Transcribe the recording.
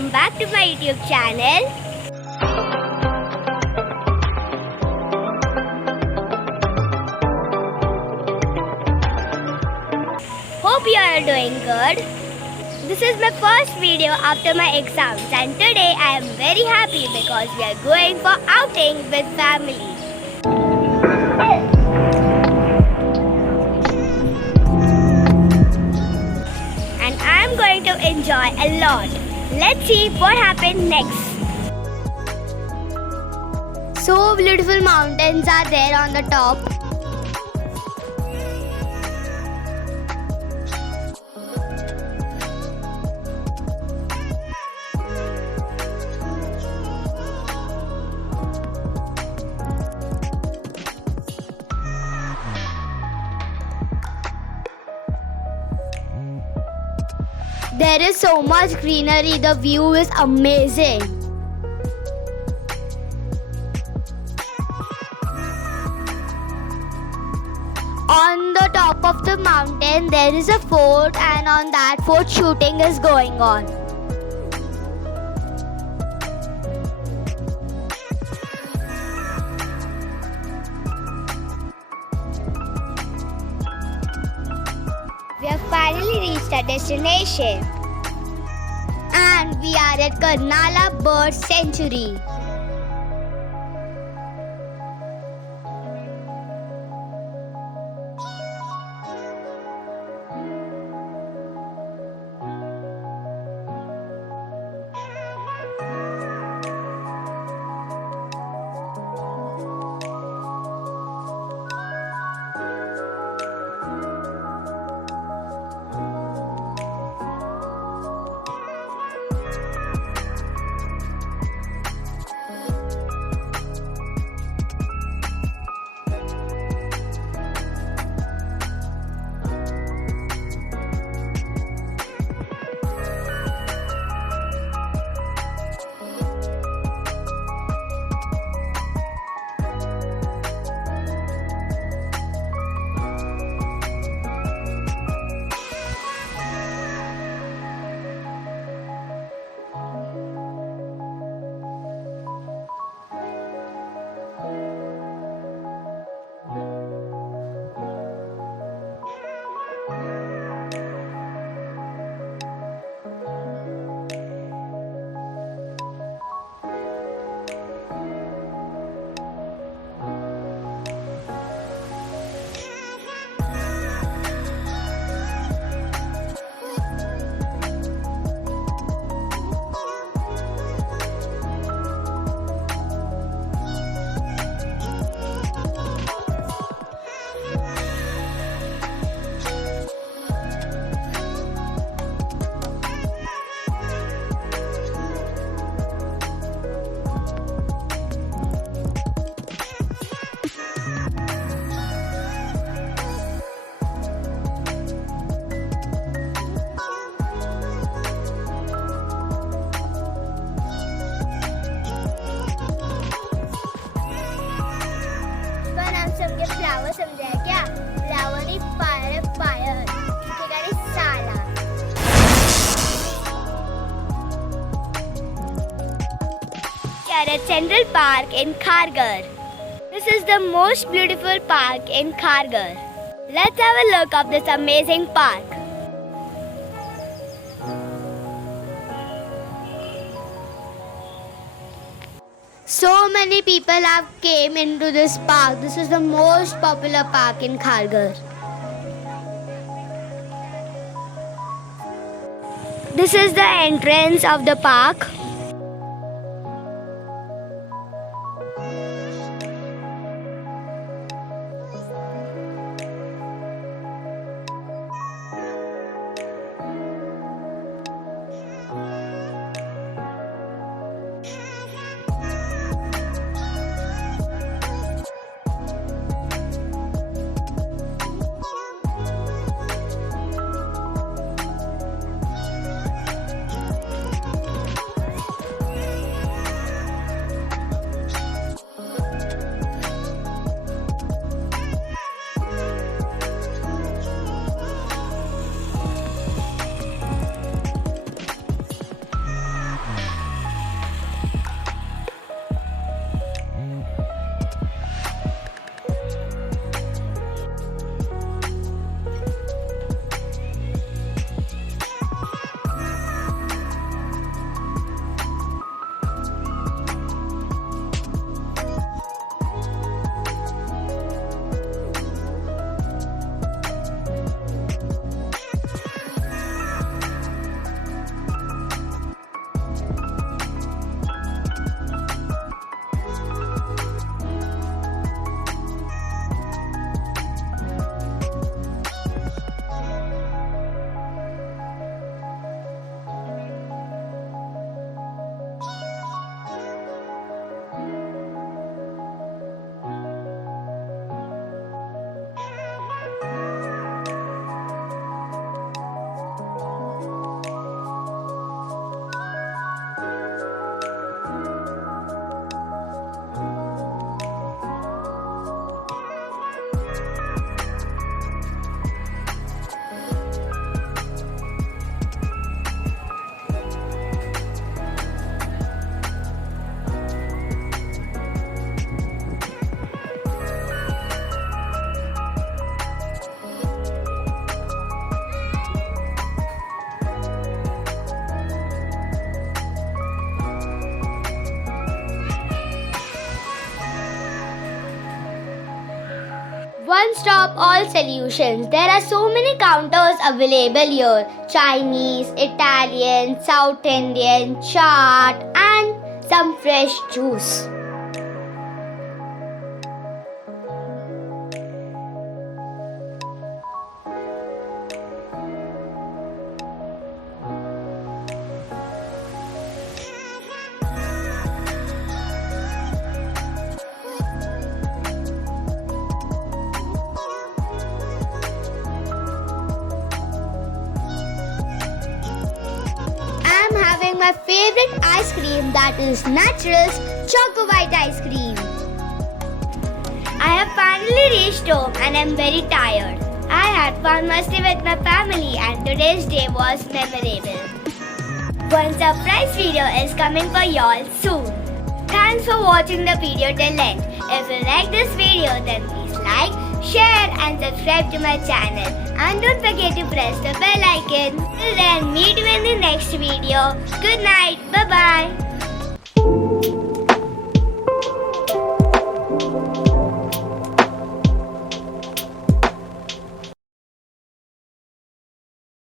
welcome back to my YouTube channel. Hope you are doing good. This is my first video after my exams and today I am very happy because we are going for outing with family. And I am going to enjoy a lot. Let's see what happens next. So beautiful mountains are there on the top. There is so much greenery, the view is amazing. On the top of the mountain there is a fort and on that fort shooting is going on. We have finally reached our destination and we are at Karnala Bird Sanctuary. Flower समझाया क्या? Flower ही fire fire ठिकाणी साला. We are at Central Park in Khargar. This is the most beautiful park in Khargar. Let's have a look of this amazing park. So many people have came into this park. This is the most popular park in Khargar. This is the entrance of the park. stop all solutions. There are so many counters available here. Chinese, Italian, South Indian, chaat and some fresh juice. I'm having my favorite ice cream, that is Naturals Choco White ice cream. I have finally reached home and I'm very tired. I had fun mostly with my family and today's day was memorable. One surprise video is coming for y'all soon. Thanks for watching the video till end. If you like this video then please like, share and subscribe to my channel. And don't forget to press the bell icon. Till then, meet you in the next video. Good night. Bye-bye.